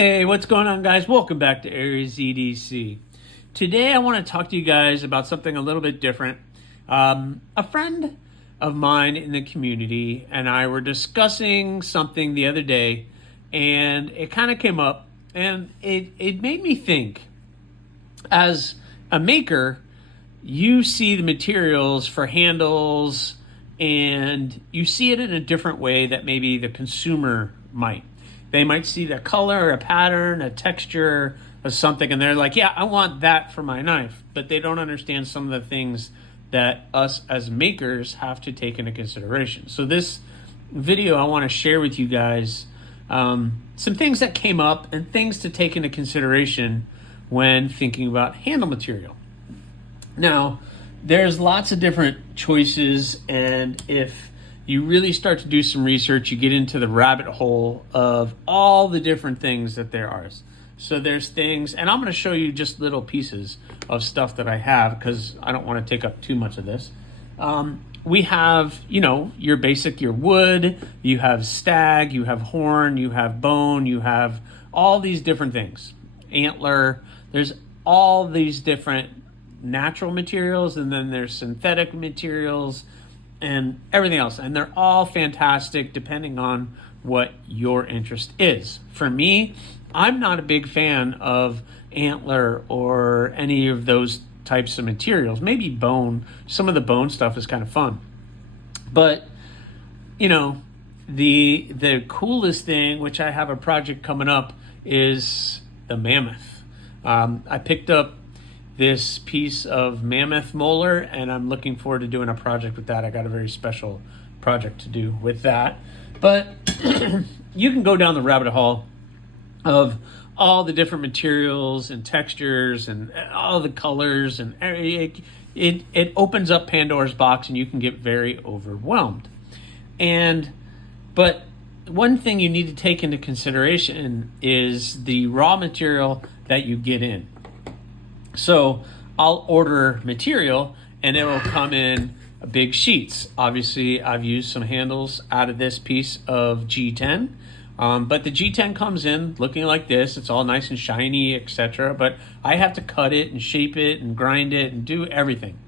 Hey, what's going on, guys? Welcome back to Aries EDC. Today, I want to talk to you guys about something a little bit different. A friend of mine in the community and I were discussing something the other day, and it kind of came up, and it made me think. As a maker, you see the materials for handles, and you see it in a different way that maybe the consumer might. They might see the color, a pattern, a texture of something, and they're like, yeah, I want that for my knife. But they don't understand some of the things that us as makers have to take into consideration. So this video, I want to share with you guys some things that came up and things to take into consideration when thinking about handle material. Now, there's lots of different choices, and if you really start to do some research, you get into the rabbit hole of all the different things that there are. So there's things, and I'm going to show you just little pieces of stuff that I have because I don't want to take up too much of this. We have, your basic, your wood, you have stag, you have horn, you have bone, you have all these different things. Antler, there's all these different natural materials, and then there's synthetic materials and everything else. And they're all fantastic depending on what your interest is. For me, I'm not a big fan of antler or any of those types of materials. Maybe bone. Some of the bone stuff is kind of fun. But, the coolest thing, which I have a project coming up, is the mammoth. I picked up this piece of mammoth molar, and I'm looking forward to doing a project with that. I got a very special project to do with that. But you can go down the rabbit hole of all the different materials and textures and all the colors, and it opens up Pandora's box, and you can get very overwhelmed. But one thing you need to take into consideration is the raw material that you get in. So I'll order material and it will come in big sheets. Obviously, I've used some handles out of this piece of G10, but the G10 comes in looking like this. It's all nice and shiny, etc. But I have to cut it and shape it and grind it and do everything.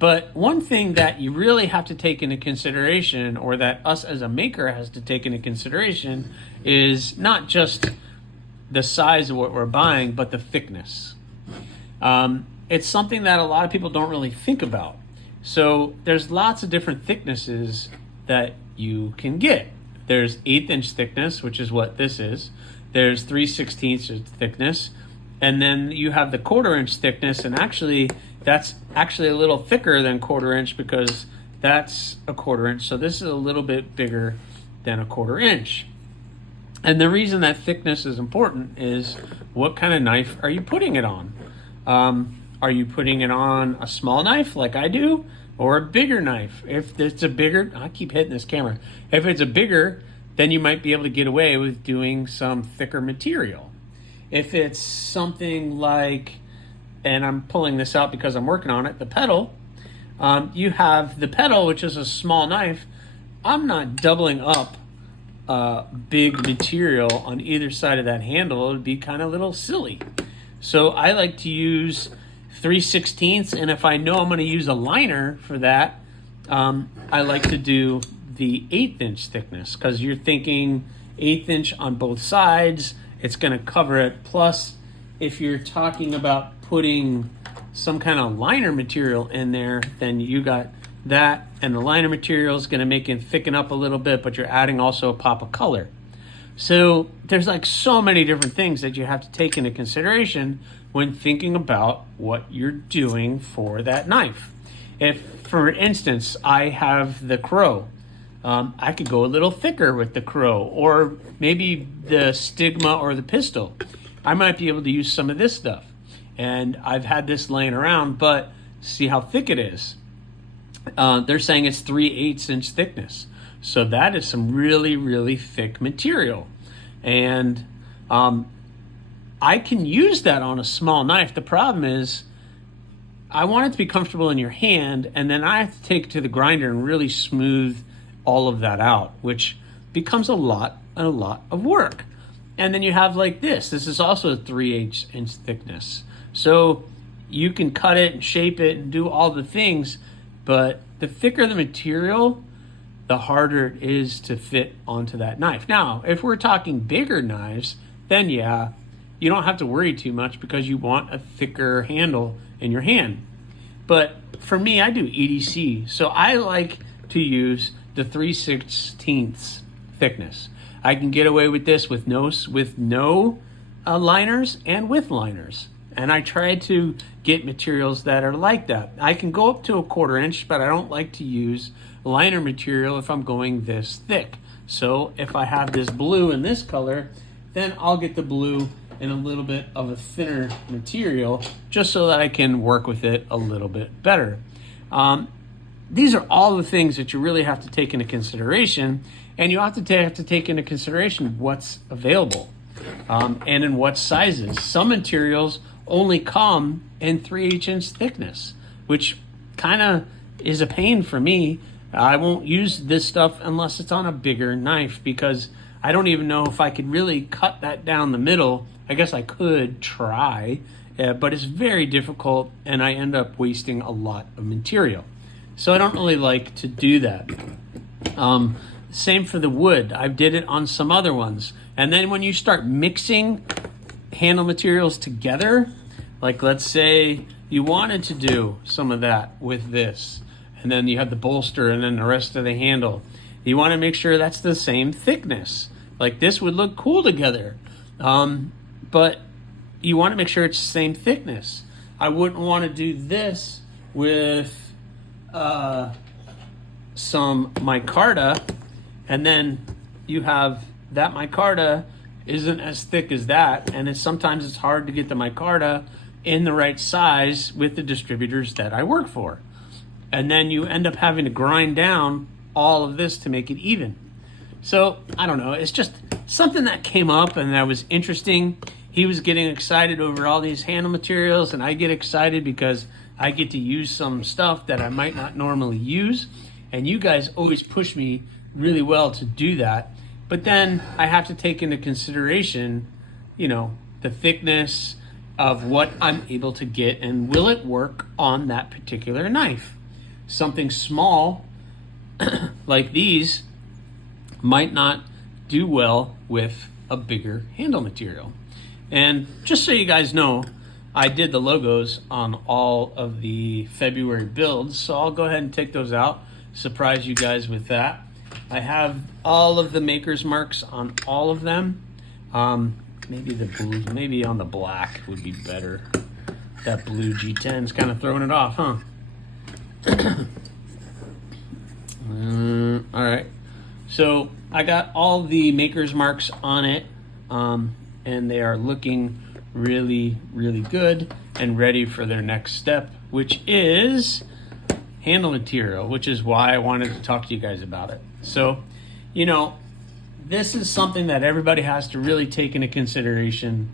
But one thing that you really have to take into consideration, or that us as a maker has to take into consideration, is not just the size of what we're buying, but the thickness. It's something that a lot of people don't really think about. So there's lots of different thicknesses that you can get. There's 1/8 inch thickness, which is what this is. There's 3/16 thickness. And then you have the 1/4 inch thickness. And actually, that's actually a little thicker than 1/4 inch because that's a 1/4 inch. So this is a little bit bigger than a 1/4 inch. And the reason that thickness is important is what kind of knife are you putting it on? Are you putting it on a small knife like I do, or a bigger knife? If it's a bigger, I keep hitting this camera. If it's a bigger, then you might be able to get away with doing some thicker material. If it's something like, and I'm pulling this out because I'm working on it, the pedal, you have the pedal, which is a small knife. I'm not doubling up big material on either side of that handle. It would be kind of a little silly. So I like to use 3/16, and if I know I'm going to use a liner for that, I like to do the 1/8 inch thickness, because you're thinking 1/8 inch on both sides, it's going to cover it. Plus, if you're talking about putting some kind of liner material in there, then you got that, and the liner material is going to make it thicken up a little bit, but you're adding also a pop of color. So there's like so many different things that you have to take into consideration when thinking about what you're doing for that knife. If, for instance, I have the crow, I could go a little thicker with the crow, or maybe the stigma or the pistol. I might be able to use some of this stuff. And I've had this laying around, but see how thick it is. They're saying it's 3/8 inch thickness. So that is some really, really thick material. And I can use that on a small knife. The problem is I want it to be comfortable in your hand, and then I have to take it to the grinder and really smooth all of that out, which becomes a lot of work. And then you have like this. This is also 3/8 inch thickness. So you can cut it and shape it and do all the things, but the thicker the material, the harder it is to fit onto that knife. Now, if we're talking bigger knives, then yeah, you don't have to worry too much because you want a thicker handle in your hand. But for me, I do EDC, so I like to use the 3/16 thickness. I can get away with this with no liners and with liners. And I try to get materials that are like that. I can go up to a 1/4 inch, but I don't like to use liner material if I'm going this thick. So if I have this blue in this color, then I'll get the blue in a little bit of a thinner material just so that I can work with it a little bit better. These are all the things that you really have to take into consideration, and you have to take into consideration what's available and in what sizes. Some materials only come in 3/8 inch thickness, which kind of is a pain for me. I won't use this stuff unless it's on a bigger knife because I don't even know if I could really cut that down the middle. I guess I could try, but it's very difficult and I end up wasting a lot of material. So I don't really like to do that. Same for the wood. I did it on some other ones. And then when you start mixing handle materials together, like let's say you wanted to do some of that with this, and then you have the bolster and then the rest of the handle. You want to make sure that's the same thickness. Like this would look cool together, but you want to make sure it's the same thickness. I wouldn't want to do this with some micarta, and then you have that micarta isn't as thick as that, and sometimes it's hard to get the micarta in the right size with the distributors that I work for. And then you end up having to grind down all of this to make it even. So I don't know, it's just something that came up and that was interesting. He was getting excited over all these handle materials, and I get excited because I get to use some stuff that I might not normally use. And you guys always push me really well to do that. But then I have to take into consideration, the thickness of what I'm able to get and will it work on that particular knife. Something small like these might not do well with a bigger handle material. And just so you guys know, I did the logos on all of the February builds, so I'll go ahead and take those out, surprise you guys with that. I have all of the maker's marks on all of them. Maybe the blue, maybe on the black would be better. That blue G10 is kind of throwing it off, huh? All right. So I got all the maker's marks on it, and they are looking really, really good and ready for their next step, which is handle material, which is why I wanted to talk to you guys about it. So, this is something that everybody has to really take into consideration,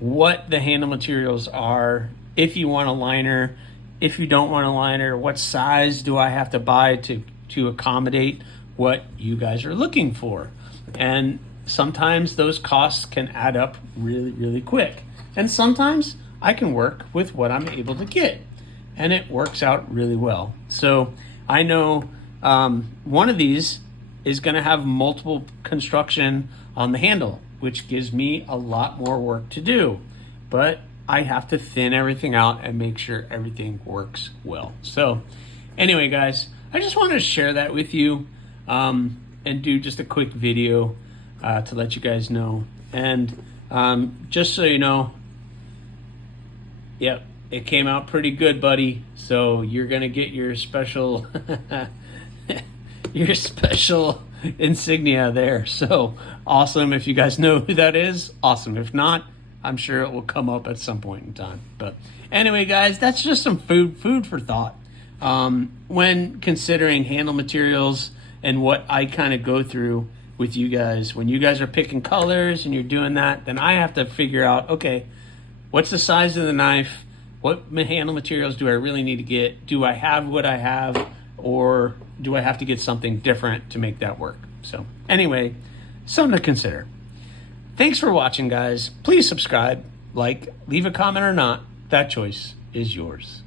what the handle materials are, if you want a liner, if you don't want a liner, what size do I have to buy to accommodate what you guys are looking for. And sometimes those costs can add up really, really quick. And sometimes I can work with what I'm able to get, and it works out really well. So I know one of these is going to have multiple construction on the handle, which gives me a lot more work to do. But I have to thin everything out and make sure everything works well. So anyway, guys, I just wanted to share that with you and do just a quick video to let you guys know. And just so you know, yep, it came out pretty good, buddy. So you're going to get your special your special insignia there. So awesome. If you guys know who that is, awesome. If not, I'm sure it will come up at some point in time. But anyway, guys, that's just some food for thought. When considering handle materials and what I kind of go through with you guys, when you guys are picking colors and you're doing that, then I have to figure out, okay, what's the size of the knife? What handle materials do I really need to get? Do I have what I have, or do I have to get something different to make that work? So anyway, something to consider. Thanks for watching, guys. Please subscribe, like, leave a comment or not. That choice is yours.